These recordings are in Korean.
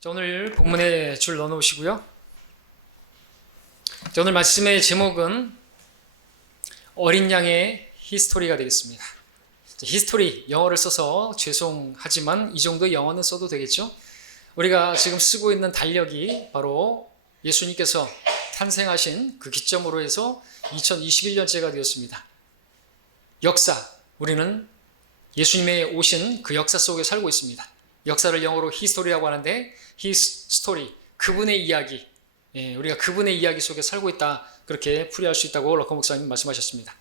자, 오늘 본문에 줄 넣어놓으시고요. 자, 오늘 말씀의 제목은 어린 양의 히스토리가 되겠습니다. 자, 히스토리, 영어를 써서 죄송하지만 이 정도 영어는 써도 되겠죠? 우리가 지금 쓰고 있는 달력이 바로 예수님께서 탄생하신 그 기점으로 해서 2021년째가 되었습니다. 역사, 우리는 예수님의 오신 그 역사 속에 살고 있습니다. 역사를 영어로 히스토리라고 하는데 His story, 그분의 이야기, 우리가 그분의 이야기 속에 살고 있다, 그렇게 풀이할 수 있다고 러커 목사님 말씀하셨습니다.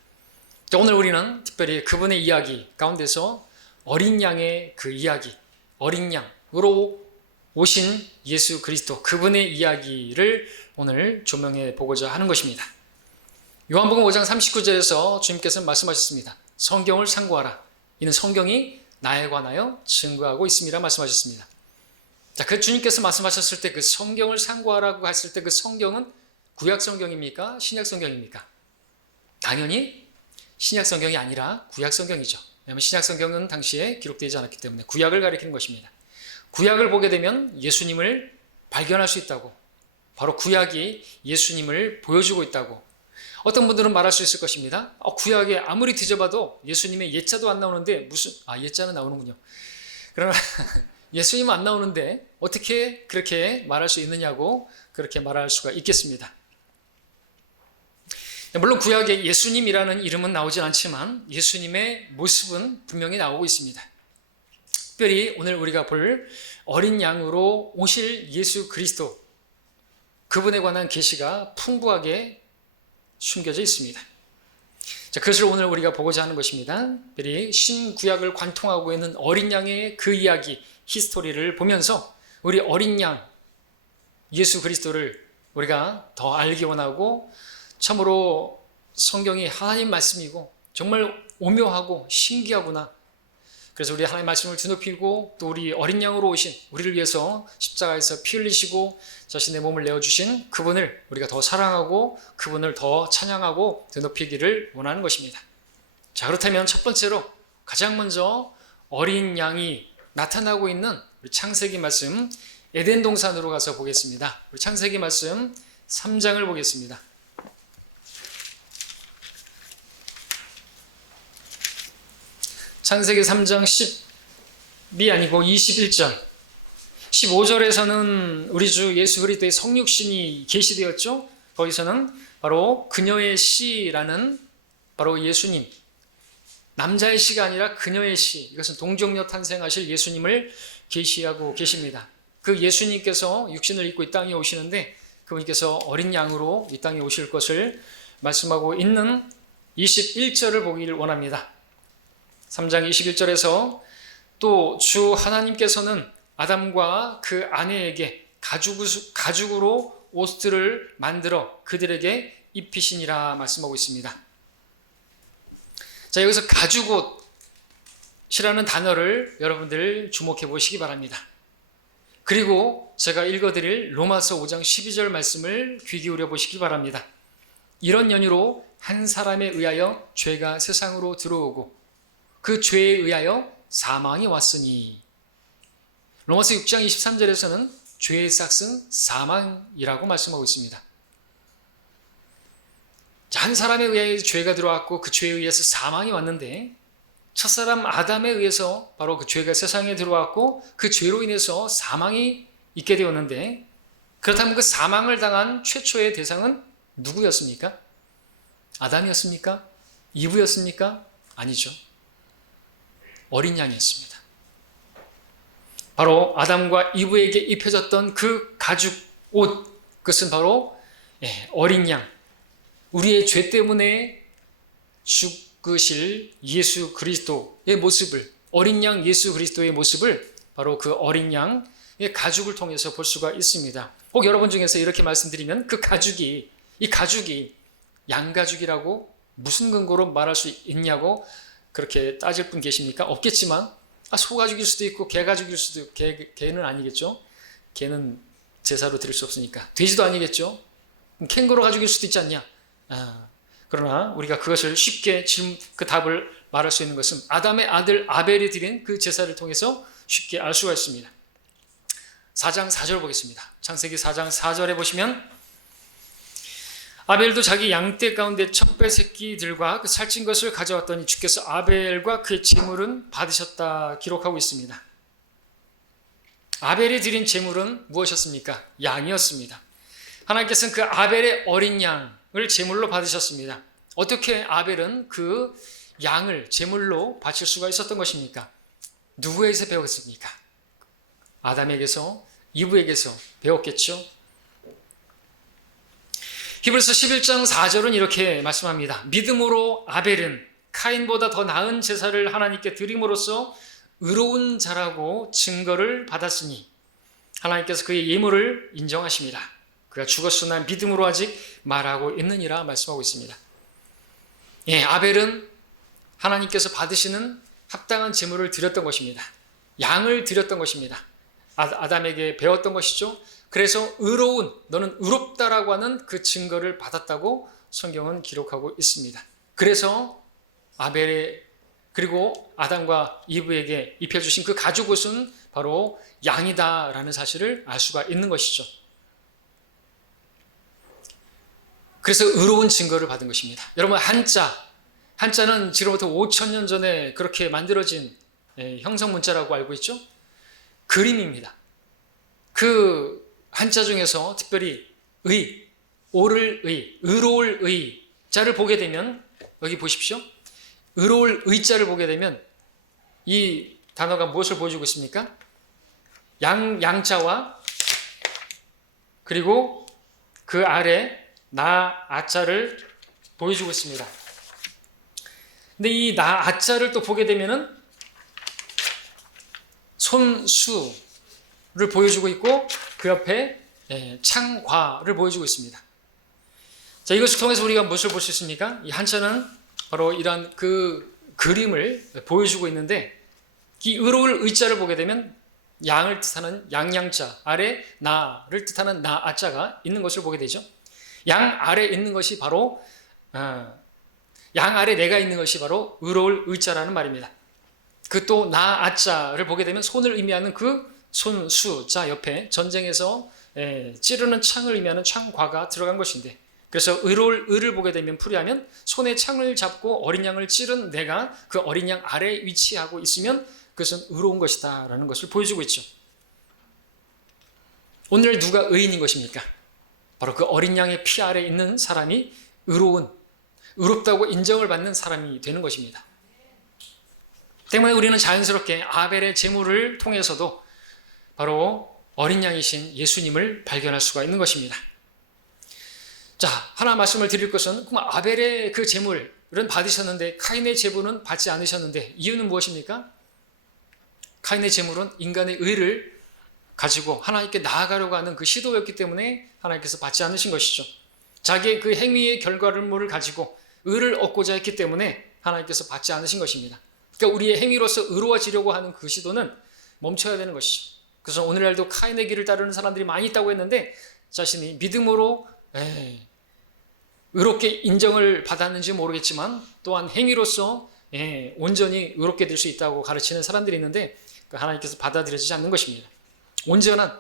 오늘 우리는 특별히 그분의 이야기 가운데서 어린 양의 그 이야기, 어린 양으로 오신 예수 그리스도, 그분의 이야기를 오늘 조명해 보고자 하는 것입니다. 요한복음 5장 39절에서 주님께서 말씀하셨습니다. 성경을 상고하라. 이는 성경이 나에 관하여 증거하고 있음이라 말씀하셨습니다. 자, 그 주님께서 말씀하셨을 때 그 성경을 상고하라고 했을 때 그 성경은 구약 성경입니까? 신약 성경입니까? 당연히 신약 성경이 아니라 구약 성경이죠. 왜냐하면 신약 성경은 당시에 기록되지 않았기 때문에 구약을 가리키는 것입니다. 구약을 보게 되면 예수님을 발견할 수 있다고, 바로 구약이 예수님을 보여주고 있다고. 어떤 분들은 말할 수 있을 것입니다. 구약에 아무리 뒤져봐도 예수님의 예자도 안 나오는데 무슨, 예자는 나오는군요. 그러나 예수님은 안 나오는데 어떻게 그렇게 말할 수 있느냐고 그렇게 말할 수가 있겠습니다. 물론 구약에 예수님이라는 이름은 나오진 않지만 예수님의 모습은 분명히 나오고 있습니다. 특별히 오늘 우리가 볼 어린 양으로 오실 예수 그리스도, 그분에 관한 계시가 풍부하게 숨겨져 있습니다. 자, 그것을 오늘 우리가 보고자 하는 것입니다. 특별히 신구약을 관통하고 있는 어린 양의 그 이야기, 히스토리를 보면서 우리 어린 양 예수 그리스도를 우리가 더 알기 원하고, 참으로 성경이 하나님 말씀이고 정말 오묘하고 신기하구나. 그래서 우리 하나님 말씀을 드높이고 또 우리 어린 양으로 오신, 우리를 위해서 십자가에서 피 흘리시고 자신의 몸을 내어주신 그분을 우리가 더 사랑하고 그분을 더 찬양하고 드높이기를 원하는 것입니다. 자, 그렇다면 첫 번째로 가장 먼저 어린 양이 나타나고 있는 우리 창세기 말씀 에덴 동산으로 가서 보겠습니다. 우리 창세기 말씀 3장을 보겠습니다. 창세기 3장 10이 아니고 21절, 15절에서는 우리 주 예수 그리스도의 성육신이 계시되었죠. 거기서는 바로 그녀의 씨라는 바로 예수님, 남자의 씨가 아니라 그녀의 씨, 이것은 동정녀 탄생하실 예수님을 계시하고 계십니다. 그 예수님께서 육신을 입고 이 땅에 오시는데 그분께서 어린 양으로 이 땅에 오실 것을 말씀하고 있는 21절을 보기를 원합니다. 3장 21절에서 또 주 하나님께서는 아담과 그 아내에게 가죽으로 옷들을 만들어 그들에게 입히시니라 말씀하고 있습니다. 자, 여기서 가죽옷이라는 단어를 여러분들 주목해 보시기 바랍니다. 그리고 제가 읽어드릴 로마서 5장 12절 말씀을 귀 기울여 보시기 바랍니다. 이런 연유로 한 사람에 의하여 죄가 세상으로 들어오고 그 죄에 의하여 사망이 왔으니. 로마서 6장 23절에서는 죄의 삭은 사망이라고 말씀하고 있습니다. 한 사람에 의해 죄가 들어왔고 그 죄에 의해서 사망이 왔는데, 첫사람 아담에 의해서 바로 그 죄가 세상에 들어왔고 그 죄로 인해서 사망이 있게 되었는데, 그렇다면 그 사망을 당한 최초의 대상은 누구였습니까? 아담이었습니까? 이브였습니까? 아니죠. 어린 양이었습니다. 바로 아담과 이브에게 입혀졌던 그 가죽 옷, 그것은 바로 어린 양, 우리의 죄 때문에 죽으실 예수 그리스도의 모습을, 어린 양 예수 그리스도의 모습을 바로 그 어린 양의 가죽을 통해서 볼 수가 있습니다. 혹 여러분 중에서 이렇게 말씀드리면 이 가죽이 양가죽이라고 무슨 근거로 말할 수 있냐고 그렇게 따질 분 계십니까? 없겠지만 소가죽일 수도 있고 개가죽일 수도 있고, 개는 아니겠죠? 개는 제사로 드릴 수 없으니까. 돼지도 아니겠죠? 캥거루 가죽일 수도 있지 않냐? 그러나 우리가 그것을 쉽게 그 답을 말할 수 있는 것은 아담의 아들 아벨이 드린 그 제사를 통해서 쉽게 알 수가 있습니다. 4장 4절 보겠습니다. 창세기 4장 4절에 보시면 아벨도 자기 양떼 가운데 첫 배 새끼들과 그 살찐 것을 가져왔더니 주께서 아벨과 그의 제물은 받으셨다 기록하고 있습니다. 아벨이 드린 제물은 무엇이었습니까? 양이었습니다. 하나님께서는 그 아벨의 어린 양을 제물로 받으셨습니다. 어떻게 아벨은 그 양을 제물로 바칠 수가 있었던 것입니까? 누구에게서 배웠습니까? 아담에게서, 이브에게서 배웠겠죠. 히브리서 11장 4절은 이렇게 말씀합니다. 믿음으로 아벨은 카인보다 더 나은 제사를 하나님께 드림으로써 의로운 자라고 증거를 받았으니 하나님께서 그의 예물을 인정하십니다. 그가 죽었으나 믿음으로 아직 말하고 있느니라 말씀하고 있습니다. 예, 아벨은 하나님께서 받으시는 합당한 제물을 드렸던 것입니다. 양을 드렸던 것입니다. 아담에게 배웠던 것이죠. 그래서 의로운, 너는 의롭다라고 하는 그 증거를 받았다고 성경은 기록하고 있습니다. 그래서 아벨의 그리고 아담과 이브에게 입혀주신 그 가죽옷은 바로 양이다라는 사실을 알 수가 있는 것이죠. 그래서 의로운 증거를 받은 것입니다. 여러분, 한자는 지금부터 5,000년 전에 그렇게 만들어진 형성 문자라고 알고 있죠? 그림입니다. 그 한자 중에서 특별히 오를 의로울 자를 보게 되면 여기 보십시오. 의로울 의자를 보게 되면 이 단어가 무엇을 보여주고 있습니까? 양자와 그리고 그 아래 아자를 보여주고 있습니다. 근데 이 아자를 또 보게 되면은 손수를 보여주고 있고 그 옆에 창과를 보여주고 있습니다. 자, 이것을 통해서 우리가 무엇을 볼 수 있습니까? 이 한자는 바로 이러한 그 그림을 보여주고 있는데 이 의로울 의자를 보게 되면 양을 뜻하는 양양자 아래 나를 뜻하는 나아자가 있는 것을 보게 되죠. 양 아래 있는 것이 바로 양 아래 내가 있는 것이 바로 의로울 의자라는 말입니다. 그 또 나아자를 보게 되면 손을 의미하는 그 손수자 옆에 전쟁에서 찌르는 창을 의미하는 창과가 들어간 것인데, 그래서 의로울 의를 보게 되면 풀이하면 손에 창을 잡고 어린 양을 찌른 내가 그 어린 양 아래에 위치하고 있으면 그것은 의로운 것이다 라는 것을 보여주고 있죠. 오늘 누가 의인인 것입니까? 바로 그 어린 양의 피 아래에 있는 사람이 의롭다고 인정을 받는 사람이 되는 것입니다. 때문에 우리는 자연스럽게 아벨의 제물을 통해서도 바로 어린 양이신 예수님을 발견할 수가 있는 것입니다. 자, 하나 말씀을 드릴 것은 그럼 아벨의 그 제물은 받으셨는데 카인의 제물은 받지 않으셨는데 이유는 무엇입니까? 카인의 제물은 인간의 의를 가지고 하나님께 나아가려고 하는 그 시도였기 때문에 하나님께서 받지 않으신 것이죠. 자기의 그 행위의 결과물을 가지고 의를 얻고자 했기 때문에 하나님께서 받지 않으신 것입니다. 그러니까 우리의 행위로서 의로워지려고 하는 그 시도는 멈춰야 되는 것이죠. 그래서 오늘날도 카인의 길을 따르는 사람들이 많이 있다고 했는데 자신이 믿음으로 의롭게 인정을 받았는지 모르겠지만 또한 행위로서 온전히 의롭게 될 수 있다고 가르치는 사람들이 있는데 하나님께서 받아들여지지 않는 것입니다. 온전한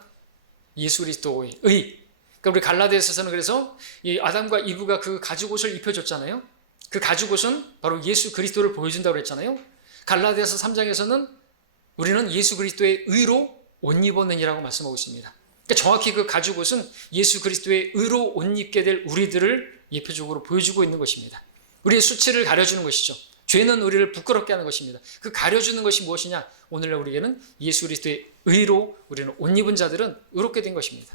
예수 그리스도의 의. 그러니까 우리 갈라디아서는 그래서 이 아담과 이브가 그 가죽옷을 입혀줬잖아요. 그 가죽옷은 바로 예수 그리스도를 보여준다고 그랬잖아요. 갈라디아서 3장에서는 우리는 예수 그리스도의 의로 옷 입었느니라고 말씀하고 있습니다. 그러니까 정확히 그 가죽옷은 예수 그리스도의 의로 옷 입게 될 우리들을 예표적으로 보여주고 있는 것입니다. 우리의 수치를 가려주는 것이죠. 죄는 우리를 부끄럽게 하는 것입니다. 그 가려주는 것이 무엇이냐? 오늘날 우리에게는 예수 그리스도의 의로 우리는 옷 입은 자들은 의롭게 된 것입니다.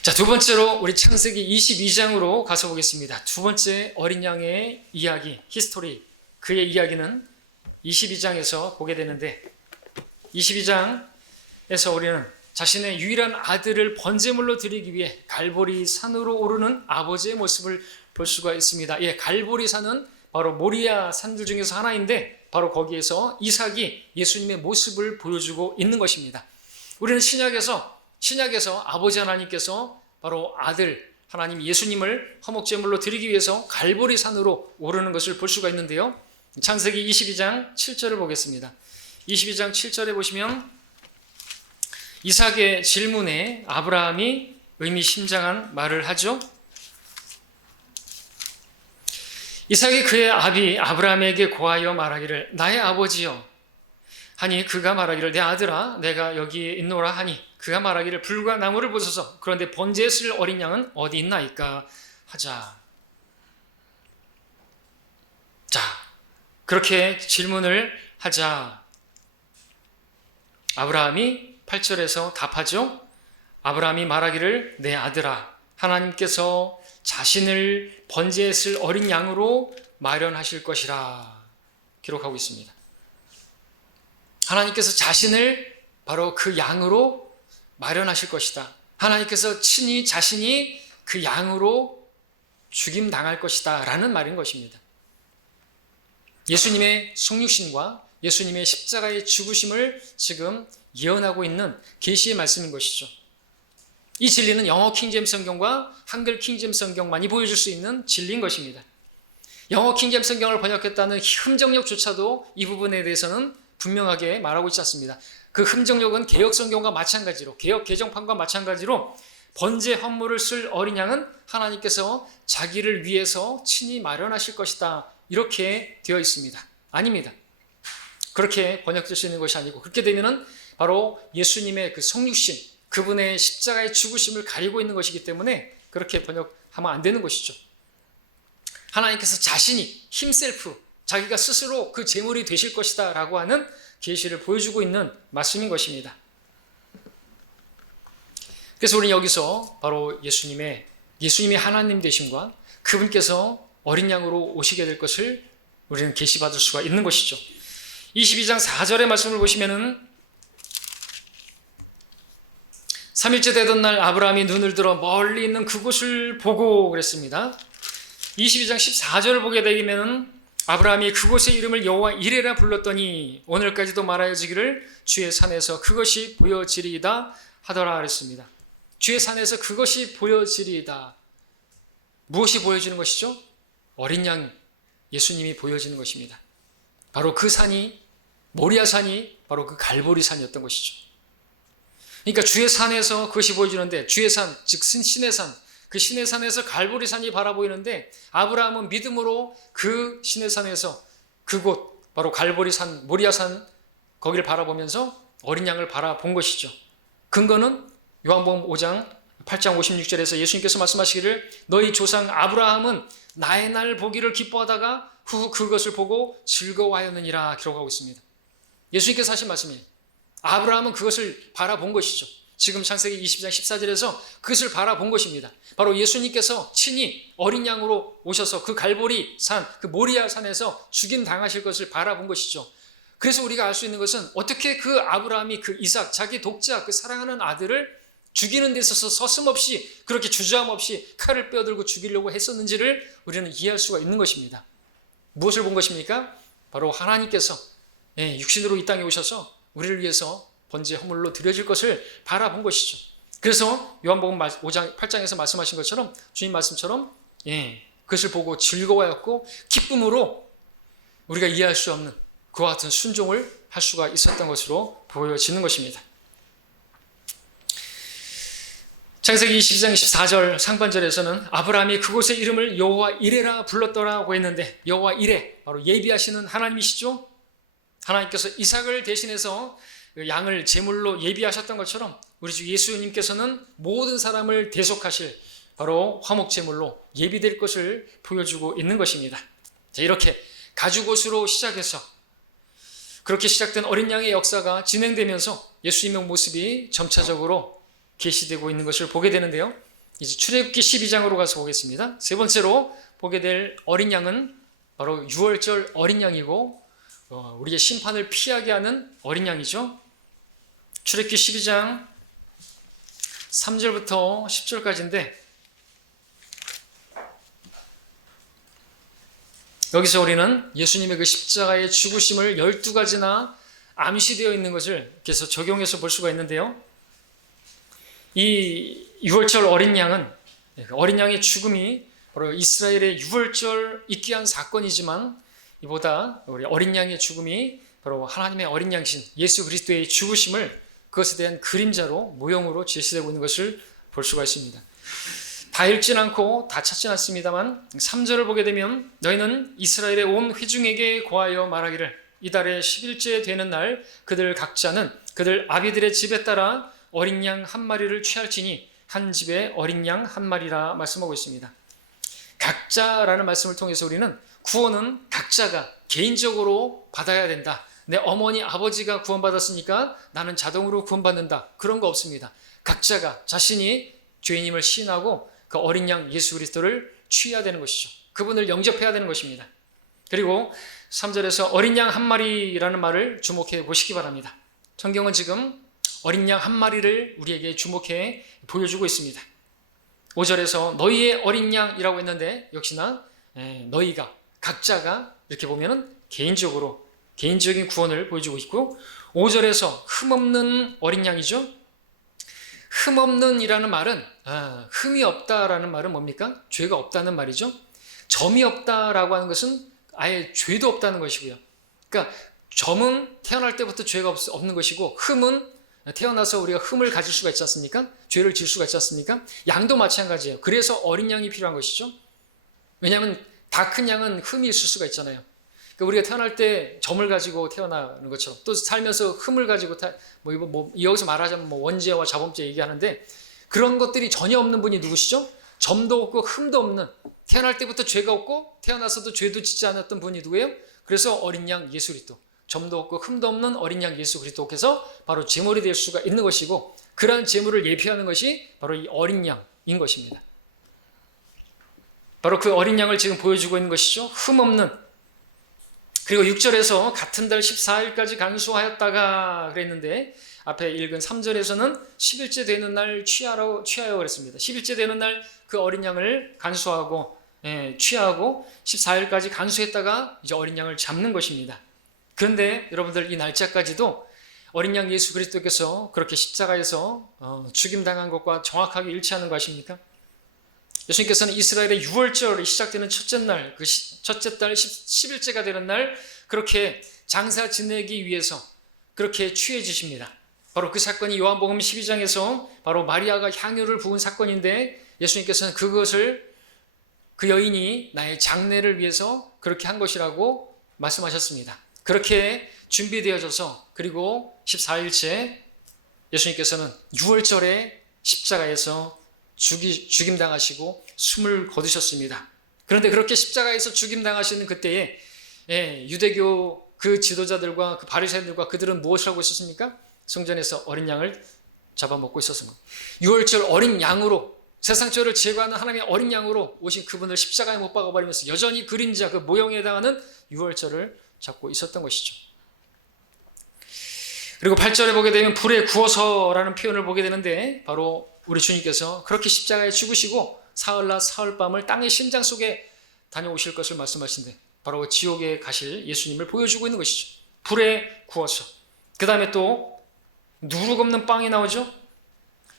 자, 두 번째로 우리 창세기 22장으로 가서 보겠습니다. 두 번째 어린 양의 이야기, 히스토리, 그의 이야기는 22장에서 보게 되는데 22장에서 우리는 자신의 유일한 아들을 번제물로 드리기 위해 갈보리 산으로 오르는 아버지의 모습을 볼 수가 있습니다. 예, 갈보리 산은 바로 모리아 산들 중에서 하나인데 바로 거기에서 이삭이 예수님의 모습을 보여주고 있는 것입니다. 우리는 신약에서 아버지 하나님께서 바로 아들 하나님 예수님을 화목제물로 드리기 위해서 갈보리 산으로 오르는 것을 볼 수가 있는데요. 창세기 22장 7절을 보겠습니다. 22장 7절에 보시면 이삭의 질문에 아브라함이 의미심장한 말을 하죠. 이삭이 그의 아비 아브라함에게 고하여 말하기를 나의 아버지여 하니 그가 말하기를 내 아들아 내가 여기에 있노라 하니 그가 말하기를 불과 나무를 부숴서 그런데 번제에 쓸 어린 양은 어디 있나이까 하자. 자, 그렇게 질문을 하자 아브라함이 8절에서 답하죠. 아브라함이 말하기를 내 아들아 하나님께서 자신을 번제에 쓸 어린 양으로 마련하실 것이라 기록하고 있습니다. 하나님께서 자신을 바로 그 양으로 마련하실 것이다. 하나님께서 친히 자신이 그 양으로 죽임당할 것이다 라는 말인 것입니다. 예수님의 성육신과 예수님의 십자가의 죽으심을 지금 예언하고 있는 계시의 말씀인 것이죠. 이 진리는 영어 킹제임스 성경과 한글 킹제임스 성경만이 보여줄 수 있는 진리인 것입니다. 영어 킹제임스 성경을 번역했다는 흠정력조차도 이 부분에 대해서는 분명하게 말하고 있지 않습니다. 그 흠정력은 개역 성경과 마찬가지로 개역 개정판과 마찬가지로 번제 헌물을 쓸 어린 양은 하나님께서 자기를 위해서 친히 마련하실 것이다 이렇게 되어 있습니다. 아닙니다. 그렇게 번역될 수 있는 것이 아니고 그렇게 되면은 바로 예수님의 그 성육신 그분의 십자가의 죽으심을 가리고 있는 것이기 때문에 그렇게 번역하면 안 되는 것이죠. 하나님께서 자신이 힘셀프 자기가 스스로 그 제물이 되실 것이다 라고 하는 계시를 보여주고 있는 말씀인 것입니다. 그래서 우리는 여기서 바로 예수님의 하나님 되심과 그분께서 어린 양으로 오시게 될 것을 우리는 계시받을 수가 있는 것이죠. 22장 4절의 말씀을 보시면은 3일째 되던 날 아브라함이 눈을 들어 멀리 있는 그곳을 보고 그랬습니다. 22장 14절을 보게 되면 아브라함이 그곳의 이름을 여호와 이레라 불렀더니 오늘까지도 말하여지기를 주의 산에서 그것이 보여지리이다 하더라 그랬습니다. 주의 산에서 그것이 보여지리이다. 무엇이 보여지는 것이죠? 어린 양 예수님이 보여지는 것입니다. 바로 그 산이 모리아 산이 바로 그 갈보리 산이었던 것이죠. 그러니까 주의 산에서 그것이 보여지는데 주의 산, 즉 신의 산, 그 신의 산에서 갈보리 산이 바라보이는데 아브라함은 믿음으로 그 신의 산에서 그곳 바로 갈보리 산, 모리아 산 거기를 바라보면서 어린 양을 바라본 것이죠. 근거는 요한복음 5장 8장 56절에서 예수님께서 말씀하시기를 너희 조상 아브라함은 나의 날 보기를 기뻐하다가 후 그것을 보고 즐거워하였느니라 기록하고 있습니다. 예수님께서 하신 말씀이에요. 아브라함은 그것을 바라본 것이죠. 지금 창세기 20장 14절에서 그것을 바라본 것입니다. 바로 예수님께서 친히 어린 양으로 오셔서 그 갈보리 산, 그 모리아 산에서 죽임 당하실 것을 바라본 것이죠. 그래서 우리가 알 수 있는 것은 어떻게 그 아브라함이 그 이삭, 자기 독자, 그 사랑하는 아들을 죽이는 데 있어서 서슴없이 그렇게 주저함 없이 칼을 빼어들고 죽이려고 했었는지를 우리는 이해할 수가 있는 것입니다. 무엇을 본 것입니까? 바로 하나님께서 육신으로 이 땅에 오셔서 우리를 위해서 번제 허물로 드려질 것을 바라본 것이죠. 그래서 요한복음 5장 8장에서 말씀하신 것처럼 주님 말씀처럼 그것을 보고 즐거워하였고 기쁨으로 우리가 이해할 수 없는 그와 같은 순종을 할 수가 있었던 것으로 보여지는 것입니다. 창세기 22장 24절 상반절에서는 아브라함이 그곳의 이름을 여호와 이레라 불렀더라고 했는데 여호와 이레 바로 예비하시는 하나님이시죠. 하나님께서 이삭을 대신해서 양을 제물로 예비하셨던 것처럼 우리 주 예수님께서는 모든 사람을 대속하실 바로 화목제물로 예비될 것을 보여주고 있는 것입니다. 자, 이렇게 가죽옷으로 시작해서 그렇게 시작된 어린 양의 역사가 진행되면서 예수님의 모습이 점차적으로 계시되고 있는 것을 보게 되는데요. 이제 출애굽기 12장으로 가서 보겠습니다. 세 번째로 보게 될 어린 양은 바로 유월절 어린 양이고 우리의 심판을 피하게 하는 어린 양이죠. 출애굽기 12장 3절부터 10절까지인데 여기서 우리는 예수님의 그 십자가의 죽으심을 12가지나 암시되어 있는 것을 계속 적용해서 볼 수가 있는데요. 이 유월절 어린 양은 어린 양의 죽음이 바로 이스라엘의 유월절 있게 한 사건이지만 이보다 우리 어린 양의 죽음이 바로 하나님의 어린 양신 예수 그리스도의 죽으심을 그것에 대한 그림자로 모형으로 제시되고 있는 것을 볼 수가 있습니다. 다 읽진 않고 다 찾진 않습니다만 3절을 보게 되면 너희는 이스라엘의 온 회중에게 고하여 말하기를 이달의 10일째 되는 날 그들 각자는 그들 아비들의 집에 따라 어린 양 한 마리를 취할지니 한 집에 어린 양 한 마리라 말씀하고 있습니다. 각자라는 말씀을 통해서 우리는 구원은 각자가 개인적으로 받아야 된다. 내 어머니 아버지가 구원받았으니까 나는 자동으로 구원받는다. 그런 거 없습니다. 각자가 자신이 죄인임을 시인하고 그 어린 양 예수 그리스도를 취해야 되는 것이죠. 그분을 영접해야 되는 것입니다. 그리고 3절에서 어린 양 한 마리라는 말을 주목해 보시기 바랍니다. 성경은 지금 어린 양 한 마리를 우리에게 주목해 보여주고 있습니다. 5절에서 너희의 어린 양이라고 했는데 역시나 너희가 각자가 이렇게 보면은 개인적인 구원을 보여주고 있고 5절에서 흠없는 어린 양이죠. 흠없는이라는 말은 흠이 없다라는 말은 뭡니까? 죄가 없다는 말이죠. 점이 없다라고 하는 것은 아예 죄도 없다는 것이고요. 그러니까 점은 태어날 때부터 죄가 없는 것이고 흠은 태어나서 우리가 흠을 가질 수가 있지 않습니까? 죄를 질 수가 있지 않습니까? 양도 마찬가지예요. 그래서 어린 양이 필요한 것이죠. 왜냐하면 다 큰 양은 흠이 있을 수가 있잖아요. 그러니까 우리가 태어날 때 점을 가지고 태어나는 것처럼 또 살면서 흠을 가지고 여기서 말하자면 원죄와 자범죄 얘기하는데 그런 것들이 전혀 없는 분이 누구시죠? 점도 없고 흠도 없는 태어날 때부터 죄가 없고 태어나서도 죄도 짓지 않았던 분이 누구예요? 그래서 어린 양 예수 그리스도 점도 없고 흠도 없는 어린 양 예수 그리스도께서 바로 제물이 될 수가 있는 것이고 그러한 제물을 예표하는 것이 바로 이 어린 양인 것입니다. 바로 그 어린 양을 지금 보여주고 있는 것이죠. 흠없는. 그리고 6절에서 같은 달 14일까지 간수하였다가 그랬는데 앞에 읽은 3절에서는 10일째 되는 날 취하여 그랬습니다. 10일째 되는 날 그 어린 양을 간수하고 취하고 14일까지 간수했다가 이제 어린 양을 잡는 것입니다. 그런데 여러분들 이 날짜까지도 어린 양 예수 그리스도께서 그렇게 십자가에서 죽임당한 것과 정확하게 일치하는 거 아십니까? 예수님께서는 이스라엘의 6월절이 시작되는 첫째 날, 그 첫째 달 10일째가 되는 날 그렇게 장사 지내기 위해서 그렇게 취해지십니다. 바로 그 사건이 요한복음 12장에서 바로 마리아가 향유를 부은 사건인데 예수님께서는 그것을 그 여인이 나의 장례를 위해서 그렇게 한 것이라고 말씀하셨습니다. 그렇게 준비되어져서 그리고 14일째 예수님께서는 6월절에 십자가에서 죽임당하시고 숨을 거두셨습니다. 그런데 그렇게 십자가에서 죽임당하시는 그때에 유대교 그 지도자들과 그 바리새인들과 그들은 무엇을 하고 있었습니까? 성전에서 어린 양을 잡아먹고 있었습니다. 6월절 어린 양으로 세상 죄를 제거하는 하나님의 어린 양으로 오신 그분을 십자가에 못 박아버리면서 여전히 그림자 그 모형에 해당하는 6월절을 잡고 있었던 것이죠. 그리고 8절에 보게 되면 불에 구워서라는 표현을 보게 되는데 바로 우리 주님께서 그렇게 십자가에 죽으시고 사흘낮 사흘밤을 땅의 심장 속에 다녀오실 것을 말씀하신데 바로 지옥에 가실 예수님을 보여주고 있는 것이죠. 불에 구워서. 그 다음에 또 누룩 없는 빵이 나오죠.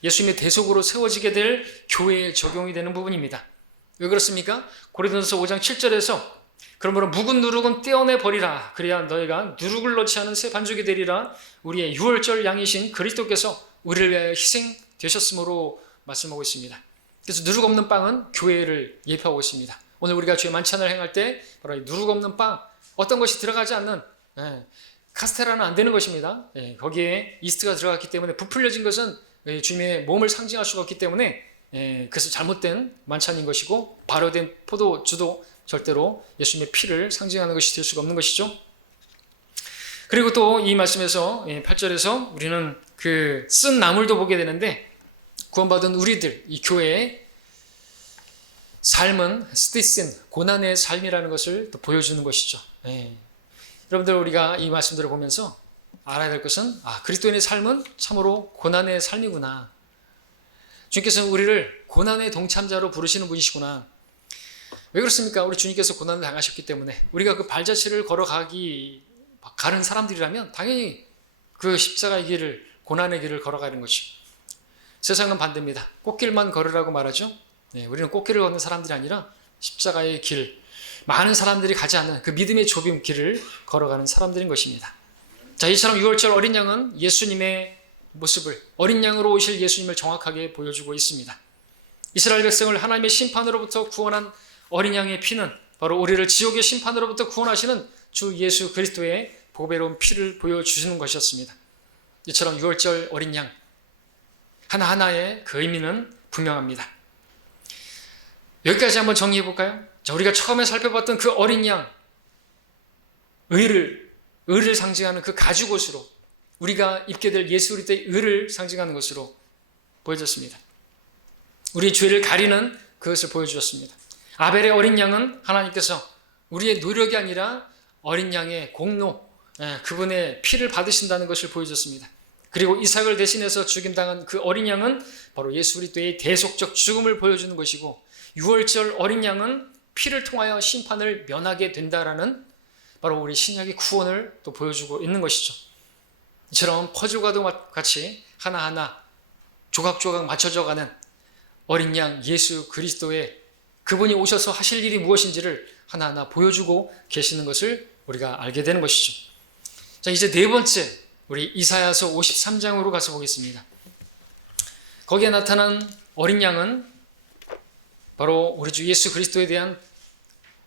예수님의 대속으로 세워지게 될 교회에 적용이 되는 부분입니다. 왜 그렇습니까? 고린도전서 5장 7절에서 그러므로 묵은 누룩은 떼어내 버리라. 그래야 너희가 누룩을 넣지 않은 새 반죽이 되리라. 우리의 유월절 양이신 그리스도께서 우리를 위하여 희생되셨으므로 말씀하고 있습니다. 그래서 누룩 없는 빵은 교회를 예표하고 있습니다. 오늘 우리가 주의 만찬을 행할 때 바로 이 누룩 없는 빵, 어떤 것이 들어가지 않는 카스테라는 안 되는 것입니다. 거기에 이스트가 들어갔기 때문에 부풀려진 것은 주님의 몸을 상징할 수가 없기 때문에 그래서 잘못된 만찬인 것이고 발효된 포도주도 절대로 예수님의 피를 상징하는 것이 될 수가 없는 것이죠. 그리고 또 이 말씀에서 8절에서 우리는 그 쓴 나물도 보게 되는데 구원받은 우리들, 이 교회의 삶은 스티슨, 고난의 삶이라는 것을 또 보여주는 것이죠. 여러분들 우리가 이 말씀들을 보면서 알아야 될 것은 그리스도인의 삶은 참으로 고난의 삶이구나. 주님께서는 우리를 고난의 동참자로 부르시는 분이시구나. 왜 그렇습니까? 우리 주님께서 고난을 당하셨기 때문에 우리가 그 발자취를 가는 사람들이라면 당연히 그 십자가의 길을, 고난의 길을 걸어가는 것이죠. 세상은 반대입니다. 꽃길만 걸으라고 말하죠. 우리는 꽃길을 걷는 사람들이 아니라 십자가의 길, 많은 사람들이 가지 않는 그 믿음의 좁은 길을 걸어가는 사람들인 것입니다. 자, 이처럼 유월절 어린 양은 예수님의 모습을, 어린 양으로 오실 예수님을 정확하게 보여주고 있습니다. 이스라엘 백성을 하나님의 심판으로부터 구원한 어린 양의 피는 바로 우리를 지옥의 심판으로부터 구원하시는 주 예수 그리스도의 보배로운 피를 보여주시는 것이었습니다. 이처럼 유월절 어린 양 하나하나의 그 의미는 분명합니다. 여기까지 한번 정리해 볼까요? 자, 우리가 처음에 살펴봤던 그 어린 양, 의를 상징하는 그 가죽옷으로, 우리가 입게 될 예수 그리스도의 의를 상징하는 것으로 보여졌습니다. 우리 죄를 가리는 그것을 보여주셨습니다. 아벨의 어린 양은 하나님께서 우리의 노력이 아니라 어린 양의 공로, 그분의 피를 받으신다는 것을 보여줬습니다. 그리고 이삭을 대신해서 죽임당한 그 어린 양은 바로 예수 그리스도의 대속적 죽음을 보여주는 것이고, 유월절 어린 양은 피를 통하여 심판을 면하게 된다라는 바로 우리 신약의 구원을 또 보여주고 있는 것이죠. 이처럼 퍼즐과도 같이 하나하나 조각조각 맞춰져 가는 어린 양 예수 그리스도의 그분이 오셔서 하실 일이 무엇인지를 하나하나 보여주고 계시는 것을 우리가 알게 되는 것이죠. 자, 이제 네 번째, 우리 이사야서 53장으로 가서 보겠습니다. 거기에 나타난 어린 양은 바로 우리 주 예수 그리스도에 대한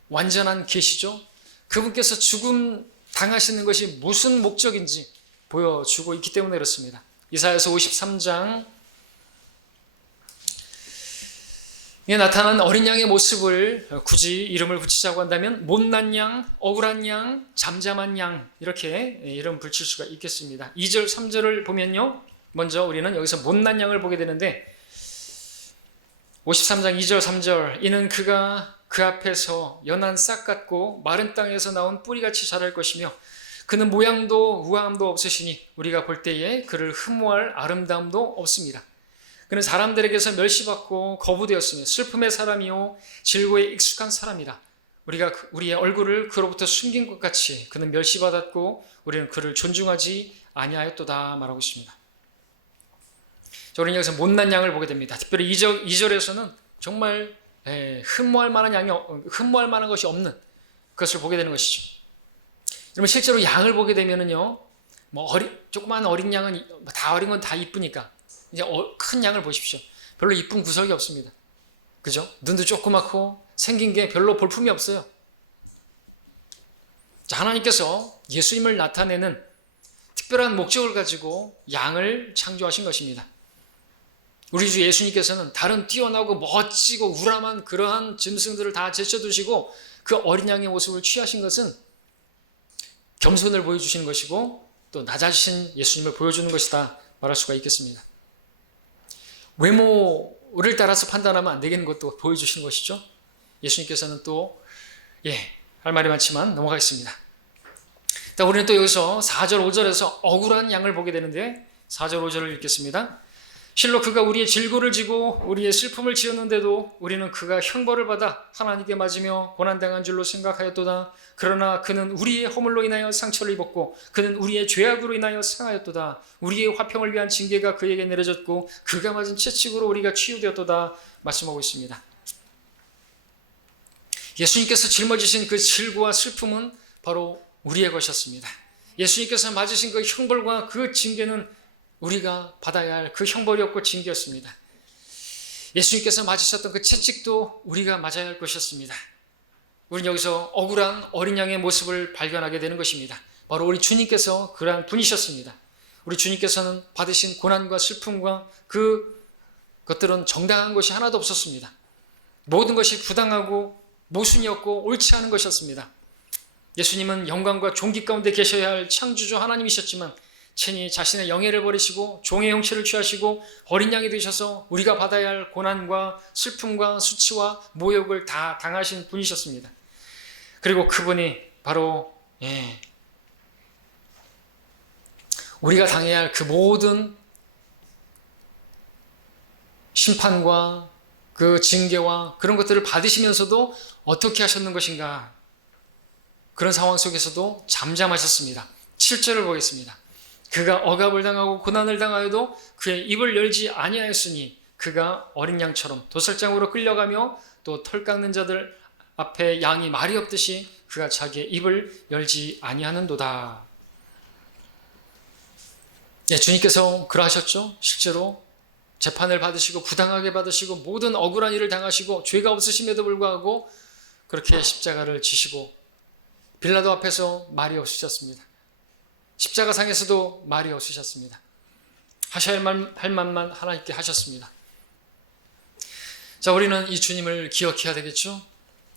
완전한 계시죠. 그분께서 죽음 당하시는 것이 무슨 목적인지 보여주고 있기 때문에 그렇습니다. 이사야서 53장 에 나타난 어린 양의 모습을 굳이 이름을 붙이자고 한다면 못난 양, 억울한 양, 잠잠한 양, 이렇게 이름 붙일 수가 있겠습니다. 2절, 3절을 보면요, 먼저 우리는 여기서 못난 양을 보게 되는데 53장 2절, 3절, 이는 그가 그 앞에서 연한 싹 같고 마른 땅에서 나온 뿌리같이 자랄 것이며 그는 모양도 우아함도 없으시니 우리가 볼 때에 그를 흠모할 아름다움도 없습니다. 그는 사람들에게서 멸시받고 거부되었으며 슬픔의 사람이요 질고에 익숙한 사람이라. 우리가 우리의 얼굴을 그로부터 숨긴 것 같이 그는 멸시받았고 우리는 그를 존중하지 아니하였도다 말하고 있습니다. 우리는 여기서 못난 양을 보게 됩니다. 특별히 2절에서는 정말 흠모할 만한 것이 없는 것을 보게 되는 것이죠. 여러분, 실제로 양을 보게 되면은요, 조그만 어린 양은 다 어린 건 다 이쁘니까 이제 큰 양을 보십시오. 별로 이쁜 구석이 없습니다. 그죠? 눈도 조그맣고 생긴 게 별로 볼품이 없어요. 자, 하나님께서 예수님을 나타내는 특별한 목적을 가지고 양을 창조하신 것입니다. 우리 주 예수님께서는 다른 뛰어나고 멋지고 우람한 그러한 짐승들을 다 제쳐두시고 그 어린 양의 모습을 취하신 것은 겸손을 보여주시는 것이고 또 낮아지신 예수님을 보여주는 것이다 말할 수가 있겠습니다. 외모를 따라서 판단하면 안 되겠는 것도 보여주시는 것이죠. 예수님께서는 또 할 말이 많지만 넘어가겠습니다. 우리는 또 여기서 4절 5절에서 억울한 양을 보게 되는데 4절 5절을 읽겠습니다. 실로 그가 우리의 질고를 지고 우리의 슬픔을 지었는데도 우리는 그가 형벌을 받아 하나님께 맞으며 고난당한 줄로 생각하였도다. 그러나 그는 우리의 허물로 인하여 상처를 입었고 그는 우리의 죄악으로 인하여 상하였도다. 우리의 화평을 위한 징계가 그에게 내려졌고 그가 맞은 채찍으로 우리가 치유되었도다 말씀하고 있습니다. 예수님께서 짊어지신 그 질고와 슬픔은 바로 우리의 것이었습니다. 예수님께서 맞으신 그 형벌과 그 징계는 우리가 받아야 할 그 형벌이었고 징계였습니다. 예수님께서 맞으셨던 그 채찍도 우리가 맞아야 할 것이었습니다. 우리는 여기서 억울한 어린 양의 모습을 발견하게 되는 것입니다. 바로 우리 주님께서 그러한 분이셨습니다. 우리 주님께서는 받으신 고난과 슬픔과 그 것들은 정당한 것이 하나도 없었습니다. 모든 것이 부당하고 모순이었고 옳지 않은 것이었습니다. 예수님은 영광과 존귀 가운데 계셔야 할 창조주 하나님이셨지만 친히 자신의 영예를 버리시고 종의 형체를 취하시고 어린 양이 되셔서 우리가 받아야 할 고난과 슬픔과 수치와 모욕을 다 당하신 분이셨습니다. 그리고 그분이 바로 우리가 당해야 할 그 모든 심판과 그 징계와 그런 것들을 받으시면서도 어떻게 하셨는 것인가? 그런 상황 속에서도 잠잠하셨습니다. 7절을 보겠습니다. 그가 억압을 당하고 고난을 당하여도 그의 입을 열지 아니하였으니 그가 어린 양처럼 도살장으로 끌려가며 또 털 깎는 자들 앞에 양이 말이 없듯이 그가 자기의 입을 열지 아니하는도다. 예, 주님께서 그러하셨죠. 실제로 재판을 받으시고 부당하게 받으시고 모든 억울한 일을 당하시고 죄가 없으심에도 불구하고 그렇게 십자가를 지시고 빌라도 앞에서 말이 없으셨습니다. 십자가상에서도 말이 없으셨습니다. 하셔야 할 말만 하나님께 하셨습니다. 자, 우리는 이 주님을 기억해야 되겠죠.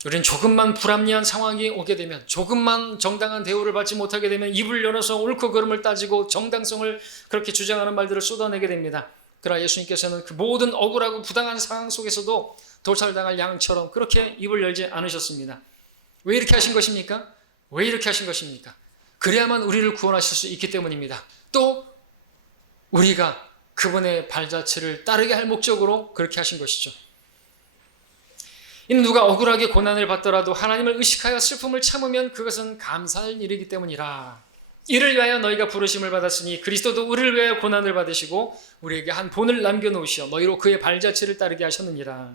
우리는 조금만 불합리한 상황이 오게 되면, 조금만 정당한 대우를 받지 못하게 되면 입을 열어서 옳고 그름을 따지고 정당성을 그렇게 주장하는 말들을 쏟아내게 됩니다. 그러나 예수님께서는 그 모든 억울하고 부당한 상황 속에서도 도살당할 양처럼 그렇게 입을 열지 않으셨습니다. 왜 이렇게 하신 것입니까? 왜 이렇게 하신 것입니까? 그래야만 우리를 구원하실 수 있기 때문입니다. 또 우리가 그분의 발자취를 따르게 할 목적으로 그렇게 하신 것이죠. 이는 누가 억울하게 고난을 받더라도 하나님을 의식하여 슬픔을 참으면 그것은 감사할 일이기 때문이라. 이를 위하여 너희가 부르심을 받았으니 그리스도도 우리를 위하여 고난을 받으시고 우리에게 한 본을 남겨놓으시어 너희로 그의 발자취를 따르게 하셨느니라.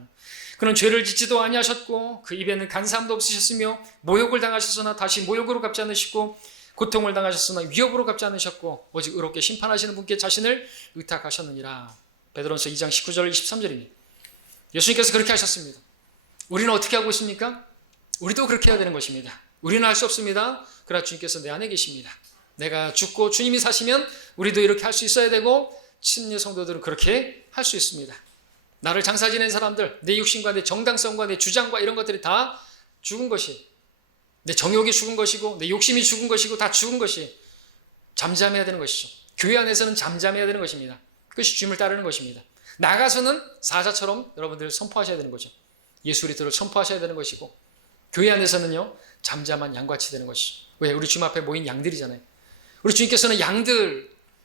그는 죄를 짓지도 아니하셨고 그 입에는 간사함도 없으셨으며 모욕을 당하셨으나 다시 모욕으로 갚지 않으시고 고통을 당하셨으나 위협으로 갚지 않으셨고 오직 의롭게 심판하시는 분께 자신을 의탁하셨느니라. 베드로전서 2장 19절 23절입니다. 예수님께서 그렇게 하셨습니다. 우리는 어떻게 하고 있습니까? 우리도 그렇게 해야 되는 것입니다. 우리는 할 수 없습니다. 그러나 주님께서 내 안에 계십니다. 내가 죽고 주님이 사시면 우리도 이렇게 할 수 있어야 되고 친례 성도들은 그렇게 할 수 있습니다. 나를 장사 지낸 사람들, 내 육신과 내 정당성과 내 주장과 이런 것들이 다 죽은 것이, 내 정욕이 죽은 것이고 내 욕심이 죽은 것이고 다 죽은 것이 잠잠해야 되는 것이죠. 교회 안에서는 잠잠해야 되는 것입니다. 그것이 주님을 따르는 것입니다. 나가서는 사자처럼 여러분들 선포하셔야 되는 거죠. 예수 그리스도를 선포하셔야 되는 것이고 교회 안에서는요 잠잠한 양같이 되는 것이죠. 왜? 우리 주님 앞에 모인 양들이잖아요. 우리 주님께서는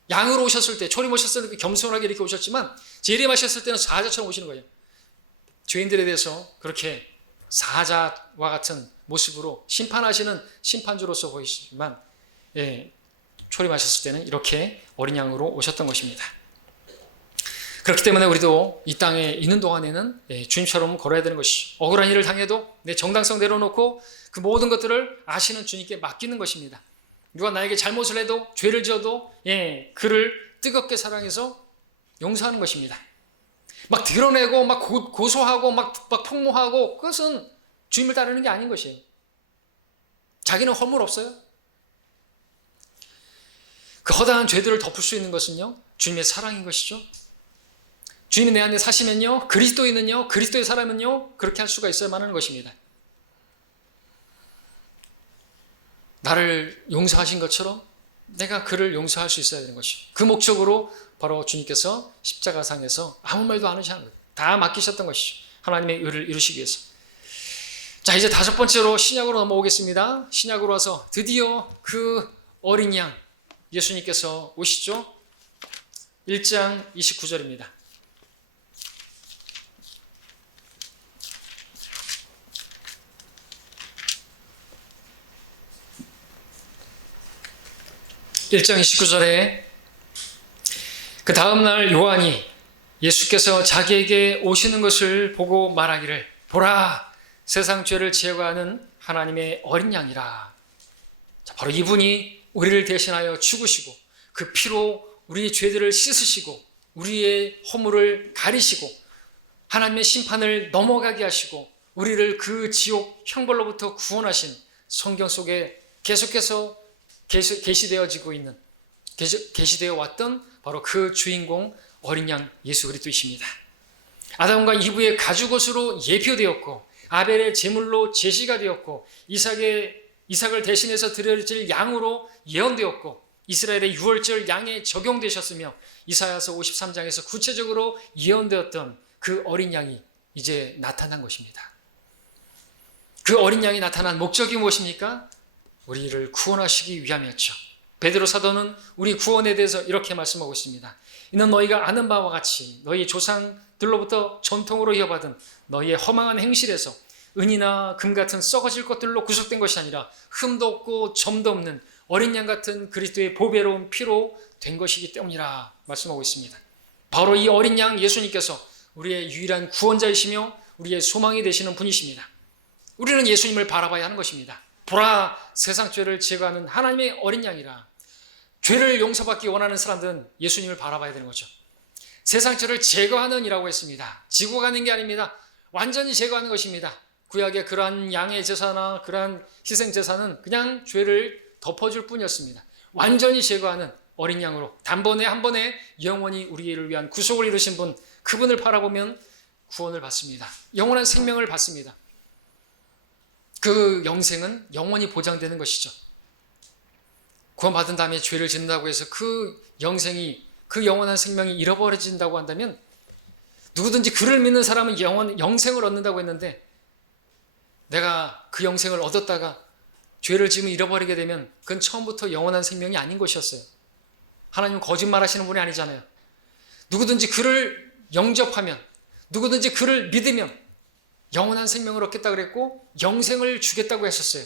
양으로 오셨을 때, 초림 오셨을 때 겸손하게 이렇게 오셨지만 재림하셨을 때는 사자처럼 오시는 거예요. 죄인들에 대해서 그렇게 사자와 같은 모습으로 심판하시는 심판주로서 보이시지만 초림하셨을 때는 이렇게 어린 양으로 오셨던 것입니다. 그렇기 때문에 우리도 이 땅에 있는 동안에는 주님처럼 걸어야 되는 것이죠. 억울한 일을 당해도 내 정당성 내려놓고 그 모든 것들을 아시는 주님께 맡기는 것입니다. 누가 나에게 잘못을 해도 죄를 지어도 그를 뜨겁게 사랑해서 용서하는 것입니다. 막 드러내고 막 고소하고 막 폭로하고 그것은 주님을 따르는 게 아닌 것이에요. 자기는 허물 없어요. 그 허다한 죄들을 덮을 수 있는 것은요 주님의 사랑인 것이죠. 주님이 내 안에 사시면요 그리스도인은요 그리스도의 사람은요 그렇게 할 수가 있어야만 하는 것입니다. 나를 용서하신 것처럼 내가 그를 용서할 수 있어야 되는 것이죠. 그 목적으로 바로 주님께서 십자가상에서 아무 말도 안 하시는 거예요. 다 맡기셨던 것이죠. 하나님의 의를 이루시기 위해서. 자, 이제 다섯 번째로 신약으로 넘어오겠습니다. 신약으로 와서 드디어 그 어린 양 예수님께서 오시죠. 1장 29절입니다. (1장 29절에) 그 다음날 요한이 예수께서 자기에게 오시는 것을 보고 말하기를 보라 세상 죄를 제거하는 하나님의 어린 양이라. 자, 바로 이분이 우리를 대신하여 죽으시고 그 피로 우리의 죄들을 씻으시고 우리의 허물을 가리시고 하나님의 심판을 넘어가게 하시고 우리를 그 지옥 형벌로부터 구원하신 성경 속에 계속해서 계시되어지고 있는 계시되어 왔던 바로 그 주인공 어린 양 예수 그리스도이십니다. 아담과 이브의 가죽옷으로 예표되었고 아벨의 제물로 제시가 되었고 이삭을 대신해서 드려질 양으로 예언되었고 이스라엘의 유월절 양에 적용되셨으며 이사야서 53장에서 구체적으로 예언되었던 그 어린 양이 이제 나타난 것입니다. 그 어린 양이 나타난 목적이 무엇입니까? 우리를 구원하시기 위함이었죠. 베드로 사도는 우리 구원에 대해서 이렇게 말씀하고 있습니다. 이는 너희가 아는 바와 같이 너희 조상들로부터 전통으로 이어받은 너희의 허망한 행실에서 은이나 금 같은 썩어질 것들로 구속된 것이 아니라 흠도 없고 점도 없는 어린 양 같은 그리스도의 보배로운 피로 된 것이기 때문이라 말씀하고 있습니다. 바로 이 어린 양 예수님께서 우리의 유일한 구원자이시며 우리의 소망이 되시는 분이십니다. 우리는 예수님을 바라봐야 하는 것입니다. 보라 세상 죄를 제거하는 하나님의 어린 양이라. 죄를 용서받기 원하는 사람들은 예수님을 바라봐야 되는 거죠. 세상 죄를 제거하는 이라고 했습니다. 지고 가는 게 아닙니다. 완전히 제거하는 것입니다. 구약의 그러한 양의 제사나 그러한 희생 제사는 그냥 죄를 덮어줄 뿐이었습니다. 완전히 제거하는 어린 양으로 단번에 한 번에 영원히 우리를 위한 구속을 이루신 분, 그분을 바라보면 구원을 받습니다. 영원한 생명을 받습니다. 그 영생은 영원히 보장되는 것이죠. 구원받은 다음에 죄를 짓는다고 해서 그 영생이, 그 영원한 생명이 잃어버려진다고 한다면, 누구든지 그를 믿는 사람은 영생을 얻는다고 했는데, 내가 그 영생을 얻었다가 죄를 지으면 잃어버리게 되면 그건 처음부터 영원한 생명이 아닌 것이었어요. 하나님은 거짓말하시는 분이 아니잖아요. 누구든지 그를 영접하면, 누구든지 그를 믿으면 영원한 생명을 얻겠다 그랬고 영생을 주겠다고 하셨어요.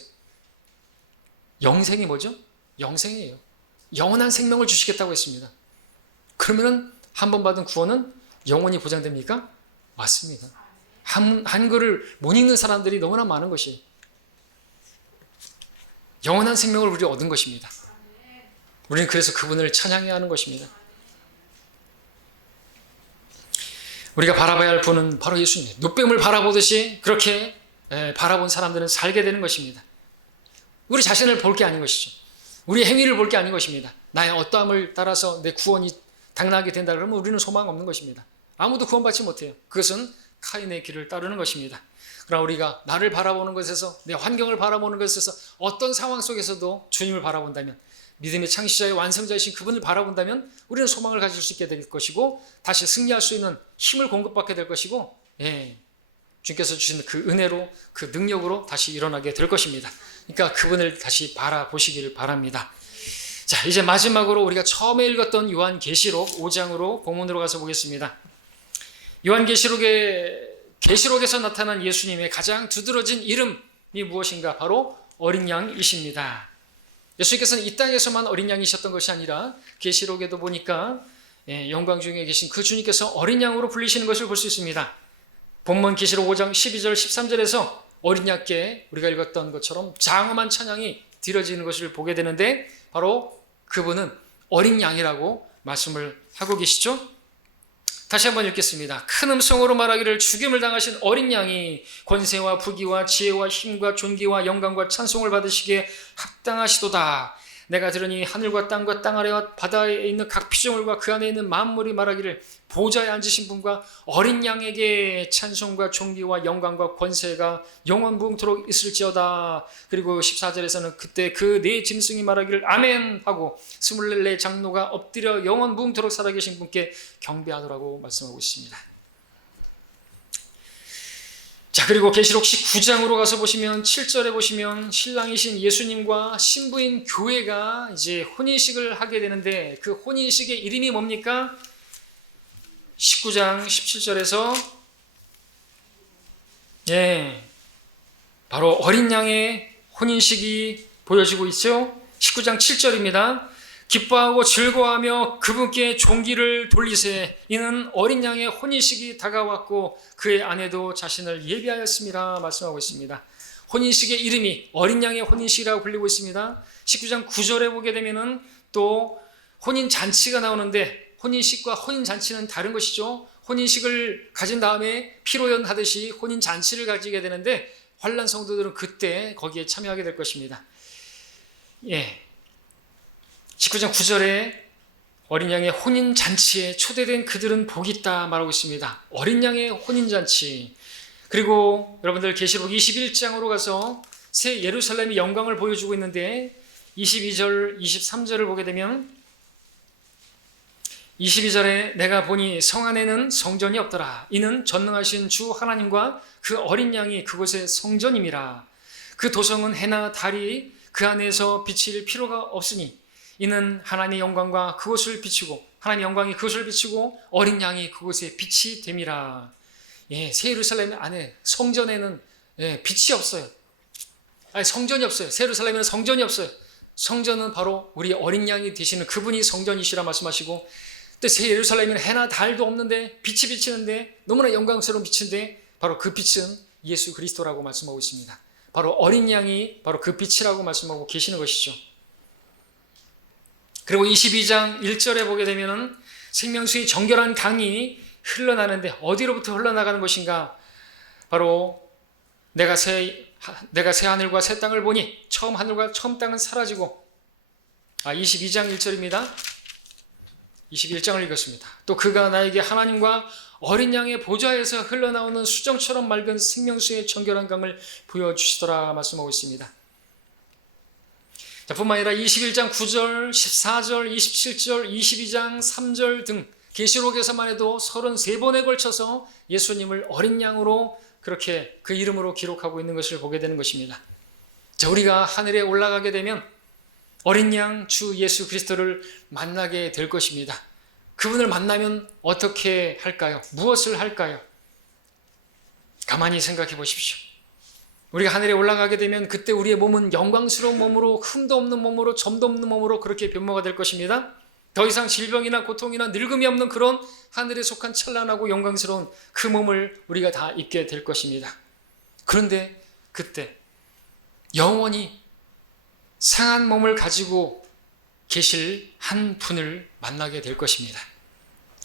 영생이 뭐죠? 영생이에요. 영원한 생명을 주시겠다고 했습니다. 그러면 한 번 받은 구원은 영원히 보장됩니까? 맞습니다. 한글을 못 읽는 사람들이 너무나 많은 것이 영원한 생명을 우리 얻은 것입니다. 우리는 그래서 그분을 찬양해야 하는 것입니다. 우리가 바라봐야 할 분은 바로 예수님. 눕뱀을 바라보듯이 그렇게 바라본 사람들은 살게 되는 것입니다. 우리 자신을 볼 게 아닌 것이죠. 우리 행위를 볼 게 아닌 것입니다. 나의 어떠함을 따라서 내 구원이 당나게 된다 그러면 우리는 소망 없는 것입니다. 아무도 구원받지 못해요. 그것은 카인의 길을 따르는 것입니다. 그러나 우리가 나를 바라보는 것에서, 내 환경을 바라보는 것에서, 어떤 상황 속에서도 주님을 바라본다면, 믿음의 창시자의 완성자이신 그분을 바라본다면 우리는 소망을 가질 수 있게 될 것이고, 다시 승리할 수 있는 힘을 공급받게 될 것이고, 주님께서 주신 그 은혜로, 그 능력으로 다시 일어나게 될 것입니다. 그러니까 그분을 다시 바라보시길 바랍니다. 자, 이제 마지막으로 우리가 처음에 읽었던 요한계시록 5장으로 본문으로 가서 보겠습니다. 계시록에서 나타난 예수님의 가장 두드러진 이름이 무엇인가? 바로 어린 양이십니다. 예수님께서는 이 땅에서만 어린 양이셨던 것이 아니라 계시록에도 보니까 영광 중에 계신 그 주님께서 어린 양으로 불리시는 것을 볼 수 있습니다. 본문 계시록 5장 12절 13절에서 어린 양께 우리가 읽었던 것처럼 장엄한 찬양이 드려지는 것을 보게 되는데, 바로 그분은 어린 양이라고 말씀을 하고 계시죠. 다시 한번 읽겠습니다. 큰 음성으로 말하기를 죽임을 당하신 어린 양이 권세와 부귀와 지혜와 힘과 존귀와 영광과 찬송을 받으시기에 합당하시도다. 내가 들으니 하늘과 땅과 땅 아래와 바다에 있는 각 피조물과 그 안에 있는 만물이 말하기를 보좌에 앉으신 분과 어린 양에게 찬송과 존귀와 영광과 권세가 영원무궁토록 있을지어다. 그리고 14절에서는 그때 그 네 짐승이 말하기를 아멘 하고 24 장로가 엎드려 영원무궁토록 살아계신 분께 경배하더라고 말씀하고 있습니다. 자, 그리고 계시록 19장으로 가서 보시면 7절에 보시면 신랑이신 예수님과 신부인 교회가 이제 혼인식을 하게 되는데, 그 혼인식의 이름이 뭡니까? 19장 17절에서 바로 어린 양의 혼인식이 보여지고 있죠. 19장 7절입니다. 기뻐하고 즐거워하며 그분께 존귀를 돌리세. 이는 어린 양의 혼인식이 다가왔고 그의 아내도 자신을 예비하였습니다. 말씀하고 있습니다. 혼인식의 이름이 어린 양의 혼인식이라고 불리고 있습니다. 19장 9절에 보게 되면은 또 혼인잔치가 나오는데, 혼인식과 혼인잔치는 다른 것이죠. 혼인식을 가진 다음에 피로연 하듯이 혼인잔치를 가지게 되는데, 환난 성도들은 그때 거기에 참여하게 될 것입니다. 19장 9절에 어린 양의 혼인잔치에 초대된 그들은 복이 있다 말하고 있습니다. 어린 양의 혼인잔치. 그리고 여러분들 계시록 21장으로 가서 새 예루살렘의 영광을 보여주고 있는데, 22절 23절을 보게 되면 22절에 내가 보니 성 안에는 성전이 없더라. 이는 전능하신 주 하나님과 그 어린 양이 그곳의 성전임이라. 그 도성은 해나 달이 그 안에서 비칠 필요가 없으니 이는 하나님의 영광과 그곳을 비추고, 하나님의 영광이 그곳을 비추고 어린 양이 그곳에 빛이 됨이라. 새 예루살렘 안에 성전에는 빛이 없어요. 아니, 성전이 없어요. 새 예루살렘에는 성전이 없어요. 성전은 바로 우리 어린 양이 되시는 그분이 성전이시라 말씀하시고, 또 새 예루살렘에는 해나 달도 없는데 빛이 비치는데, 너무나 영광스러운 빛인데 바로 그 빛은 예수 그리스도라고 말씀하고 있습니다. 바로 어린 양이 바로 그 빛이라고 말씀하고 계시는 것이죠. 그리고 22장 1절에 보게 되면은 생명수의 정결한 강이 흘러나는데 어디로부터 흘러나가는 것인가? 바로 내가 새 하늘과 새 땅을 보니 처음 하늘과 처음 땅은 사라지고 22장 1절입니다. 21장을 읽었습니다. 또 그가 나에게 하나님과 어린 양의 보좌에서 흘러나오는 수정처럼 맑은 생명수의 정결한 강을 보여주시더라 말씀하고 있습니다. 뿐만 아니라 21장 9절, 14절, 27절, 22장 3절 등 계시록에서만 해도 33번에 걸쳐서 예수님을 어린 양으로 그렇게 그 이름으로 기록하고 있는 것을 보게 되는 것입니다. 자, 우리가 하늘에 올라가게 되면 어린 양 주 예수 그리스도를 만나게 될 것입니다. 그분을 만나면 어떻게 할까요? 무엇을 할까요? 가만히 생각해 보십시오. 우리가 하늘에 올라가게 되면 그때 우리의 몸은 영광스러운 몸으로, 흠도 없는 몸으로, 점도 없는 몸으로 그렇게 변모가 될 것입니다. 더 이상 질병이나 고통이나 늙음이 없는 그런 하늘에 속한 찬란하고 영광스러운 그 몸을 우리가 다 입게 될 것입니다. 그런데 그때 영원히 상한 몸을 가지고 계실 한 분을 만나게 될 것입니다.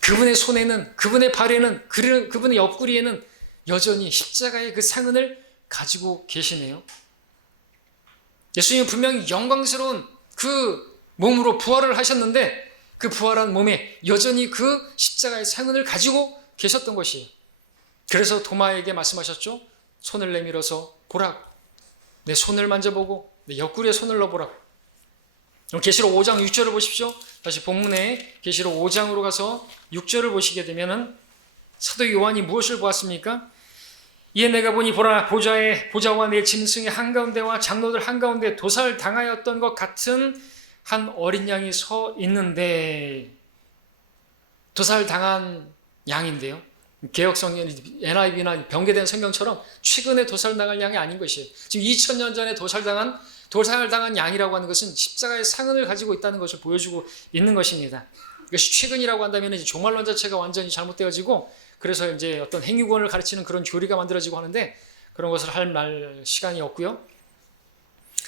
그분의 손에는, 그분의 발에는, 그분의 옆구리에는 여전히 십자가의 그 상흔을 가지고 계시네요. 예수님은 분명히 영광스러운 그 몸으로 부활을 하셨는데 그 부활한 몸에 여전히 그 십자가의 상흔을 가지고 계셨던 것이에요. 그래서 도마에게 말씀하셨죠. 손을 내밀어서 보라고. 내 손을 만져보고 내 옆구리에 손을 넣어보라고. 계시록 5장 6절을 보십시오. 다시 본문에 계시록 5장으로 가서 6절을 보시게 되면은 사도 요한이 무엇을 보았습니까? 이에 내가 보니 보라, 보좌와 내 짐승의 한가운데와 장로들 한가운데 도살당하였던 것 같은 한 어린 양이 서 있는데, 도살당한 양인데요. 개역성경 NIV나 병개된 성경처럼 최근에 도살당할 양이 아닌 것이에요. 지금 2000년 전에 도살당한 양이라고 하는 것은 십자가의 상흔을 가지고 있다는 것을 보여주고 있는 것입니다. 이것이 최근이라고 한다면 이제 종말론 자체가 완전히 잘못되어지고, 그래서 이제 어떤 행위권을 가르치는 그런 교리가 만들어지고 하는데 그런 것을 할 시간이 없고요.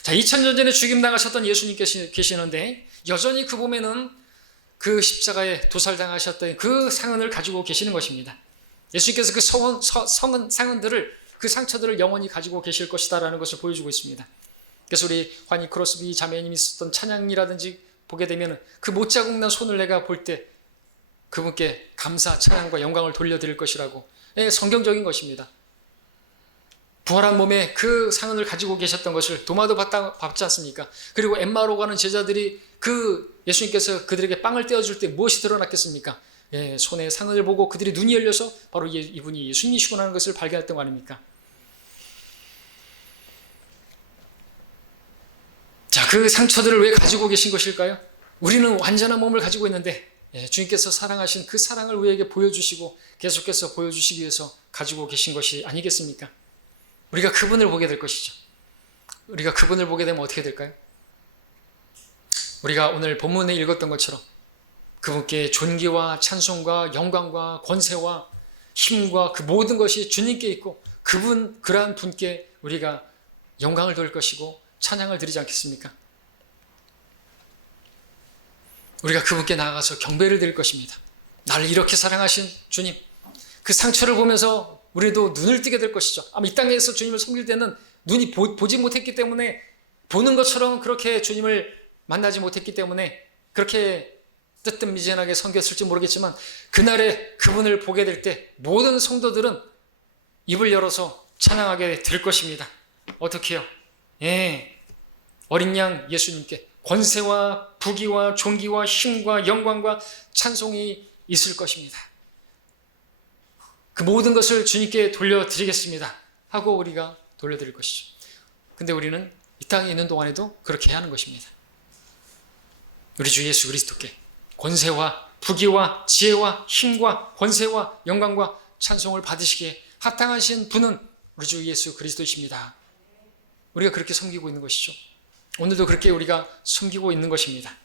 자, 2000년 전에 죽임당하셨던 예수님 계시는데 여전히 그 몸에는 그 십자가에 도살당하셨던 그 상흔을 가지고 계시는 것입니다. 예수님께서 그 상흔들을, 그 상처들을 영원히 가지고 계실 것이다라는 것을 보여주고 있습니다. 그래서 우리 환희 크로스비 자매님이 썼던 찬양이라든지 보게 되면 그 못자국 난 손을 내가 볼 때 그분께 감사, 찬양과 영광을 돌려드릴 것이라고, 성경적인 것입니다. 부활한 몸에 그 상흔을 가지고 계셨던 것을 도마도 받지 않습니까? 그리고 엠마오로 가는 제자들이 그 예수님께서 그들에게 빵을 떼어줄 때 무엇이 드러났겠습니까? 손에 상흔을 보고 그들이 눈이 열려서 바로 이분이 예수님이시구나 하는 것을 발견했던 거 아닙니까? 자, 그 상처들을 왜 가지고 계신 것일까요? 우리는 완전한 몸을 가지고 있는데 주님께서 사랑하신 그 사랑을 우리에게 보여주시고 계속해서 보여주시기 위해서 가지고 계신 것이 아니겠습니까? 우리가 그분을 보게 될 것이죠. 우리가 그분을 보게 되면 어떻게 될까요? 우리가 오늘 본문에 읽었던 것처럼 그분께 존귀와 찬송과 영광과 권세와 힘과 그 모든 것이 주님께 있고 그러한 분께 우리가 영광을 돌릴 것이고 찬양을 드리지 않겠습니까? 우리가 그분께 나아가서 경배를 드릴 것입니다. 나를 이렇게 사랑하신 주님, 그 상처를 보면서 우리도 눈을 뜨게 될 것이죠. 아마 이 땅에서 주님을 섬길 때는 눈이 보지 못했기 때문에, 보는 것처럼 그렇게 주님을 만나지 못했기 때문에 그렇게 뜨뜻미진하게 섬겼을지 모르겠지만, 그날에 그분을 보게 될 때 모든 성도들은 입을 열어서 찬양하게 될 것입니다. 어떻게요? 어린 양 예수님께 권세와 부귀와 존귀와 힘과 영광과 찬송이 있을 것입니다. 그 모든 것을 주님께 돌려드리겠습니다 하고 우리가 돌려드릴 것이죠. 근데 우리는 이 땅에 있는 동안에도 그렇게 해야 하는 것입니다. 우리 주 예수 그리스도께 권세와 부귀와 지혜와 힘과 권세와 영광과 찬송을 받으시기에 합당하신 분은 우리 주 예수 그리스도이십니다. 우리가 그렇게 섬기고 있는 것이죠. 오늘도 그렇게 우리가 섬기고 있는 것입니다.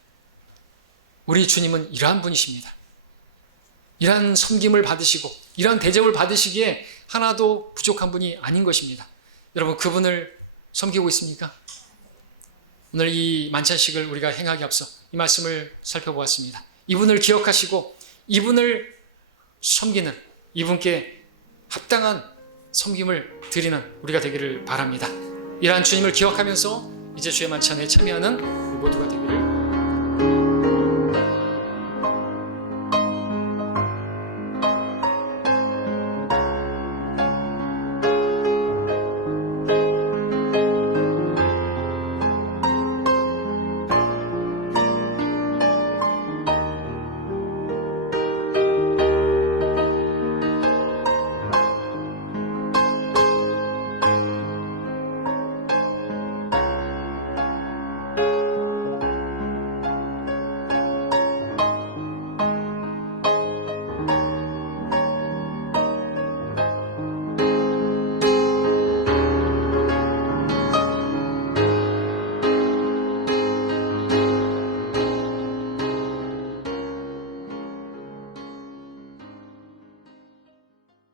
우리 주님은 이러한 분이십니다. 이러한 섬김을 받으시고 이러한 대접을 받으시기에 하나도 부족한 분이 아닌 것입니다. 여러분, 그분을 섬기고 있습니까? 오늘 이 만찬식을 우리가 행하기 앞서 이 말씀을 살펴보았습니다. 이분을 기억하시고 이분을 섬기는, 이분께 합당한 섬김을 드리는 우리가 되기를 바랍니다. 이러한 주님을 기억하면서 이제 주의 만찬에 참여하는 우리 모두가 되기를